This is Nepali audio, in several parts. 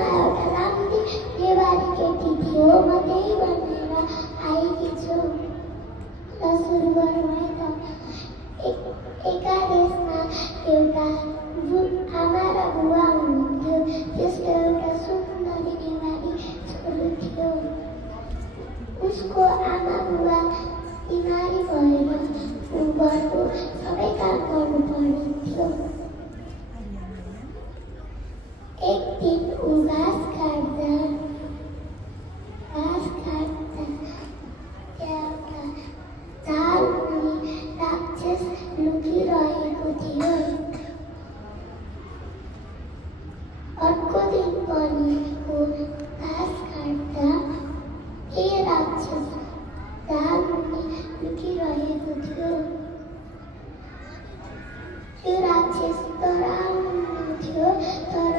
गाउँमा एउटा राम्री नेवारी केटी थियो। म त्यही भनेर आएकी छु। र सुरु गरौँ है त। एका देशमा एउटा आमा र बुवा हुनुहुन्थ्यो। त्यसको एउटा सुन्दरी नेवारी छोरो थियो। उसको आमा बुवा बिमारी भएर घरको सबै काम गर्नु पर्ने। एक दिन ऊ घाँस काट्दा एउटा झालमुनि राक्षस लुकिरहेको थियो। अर्को दिन पनि ऊ घाँस काट्दा राक्षस झालमुनि लुकिरहेको थियो। त्यो राक्षस डराउनु थियो। तर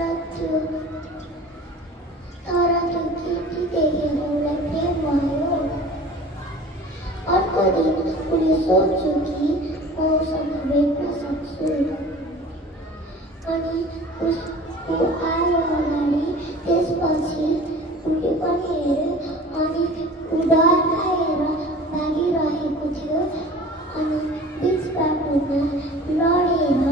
त्यो केटी देखेर उसलाई प्रेम भयो। अर्को दिन उसले सोच्यो कि म उसँग भेट्न सक्छु। अनि उसको आयो अगाडि। त्यसपछि उसले पनि हेऱ्यो अनि ऊ डराएर भागिरहेको थियो। अनि बिच बाटोमा लडेर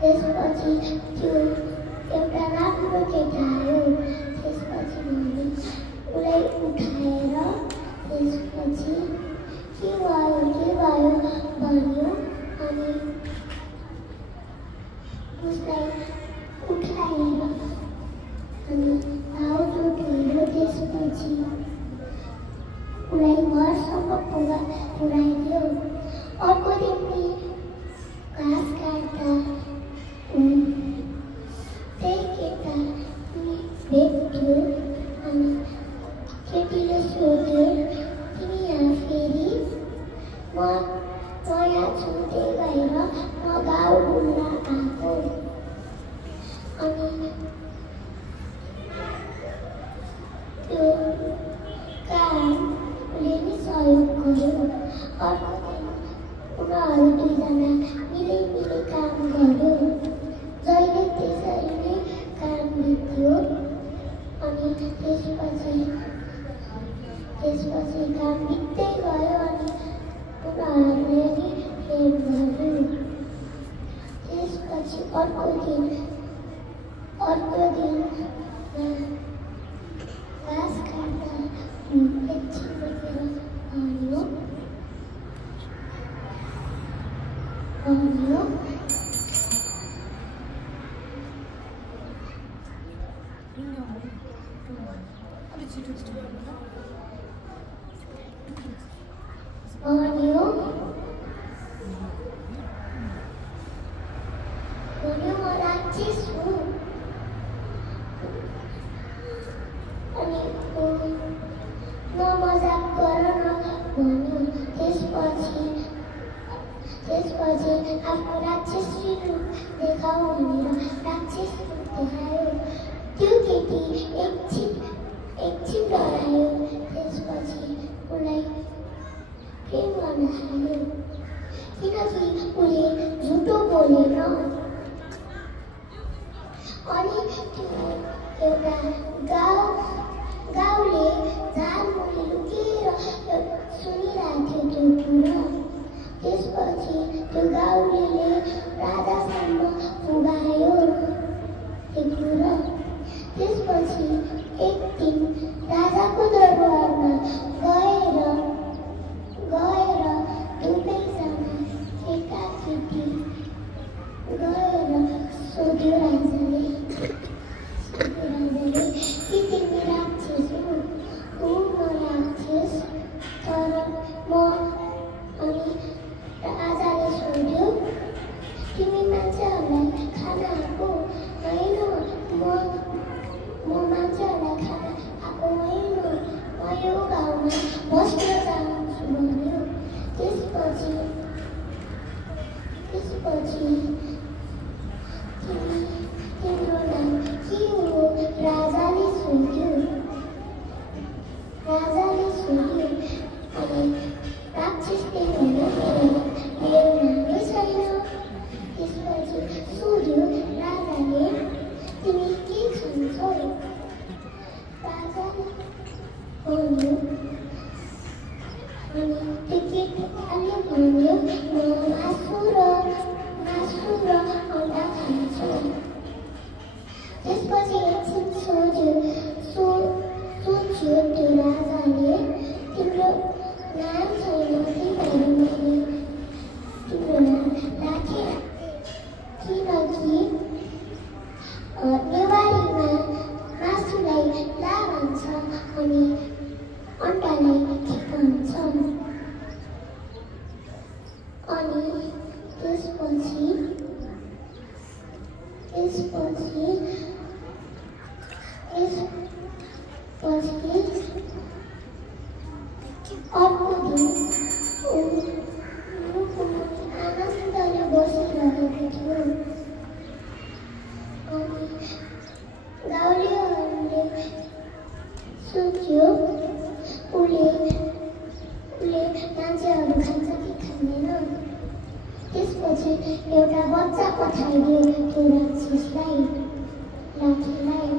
त्यसपछि त्यो एउटा राम्रो केटा आयो। त्यसपछि मैले उसलाई उठाएर त्यसपछि के भयो भन्यो। अनि उसलाई उठाएर अनि घाउ जोडेर त्यसपछि उसलाई घरसम्म पुऱ्याइदियो। अर्को दिन घाँस काट्दा त्यही केटा भेट्यो। अनि केटीले सोध्यो, तिमी यहाँ फेरि? म यहाँ छु, त्यही भएर म गाउँ घुम्न आएको। अनि त्यो कामले नि सहयोग गर्यो। अर्को दिन उनीहरू दुईजना मिली काम गर्यो। जहिले त्यसरी नै काम बित्यो। अनि त्यसपछि काम बित्दै गयो। अनि उनीहरूले नि प्रेम गर्यो। त्यसपछि अर्को दिन घाँस काट्दा एकछिन बोकेर भन्यो म राक्षस हुँ। अनि मजाक गर न भन्यो। त्यसपछि आफ्नो राक्षसी रूप देखाऊ भनेर राक्षस रूप देखायो। त्यो केटी एकछिन डरायो। त्यसपछि उसलाई प्रेम गर्न थाल्यो। किनकि उसले झुटो बोलेन। अनि त्यो एउटा गाउँले झालमुनि लुकेर सुनिरहेको थियो त्यो कुरा। त्यसपछि त्यो गाउँले राजासम्म पुगायो त्यो कुरा। त्यसपछि एक दिन राजाको दरबारमा गएर दुवैजना केटाकेटी गएर सोध्यो राजाले कि तिमी राक्षस हौ? म राक्षस, तर म। अनि राजाले सोध्यो, तिमी मान्छेहरूलाई खाना आएको? होइन, म मान्छेहरूलाई खाना आएको होइन। म यो गाउँमा बस्न चाहन्छु भन्यो। त्यसपछि तिम्रो नाम के हो? राजाले सोध्यो। अनि राक्षसले भन्यो, मेरो नामै छैन। त्यसपछि अनि अन्डालाई ठिकान्छ। अनि त्यसपछि अर्को दिन रुकुमनी आनन्दले बसिरहेको थियो। अनि गाउँलेहरूले सोच्यो उसले मान्छेहरू खान्छ कि खाँदैन। त्यसपछि एउटा बच्चा पठाइदियो त्यो राक्षसलाई, लाठीलाई।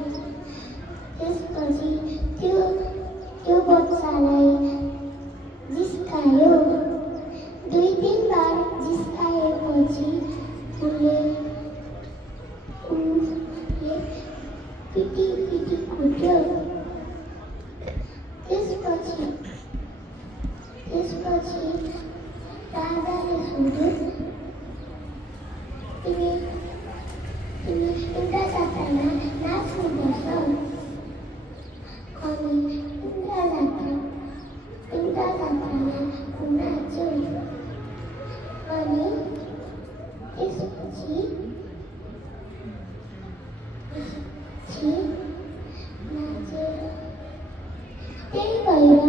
त्यसपछि त्यो बच्चालाई जिस्कायो। 2-3 बार जिस्काएपछि उसले पिटी कुट्यो। त्यसपछि राजाले सोध्यो, तिमी एउटा जात्रामा नाच्नुपर्छ। अनि एउटा जात्रामा नाच्यो। अनि त्यसपछि नाचेर त्यही भएर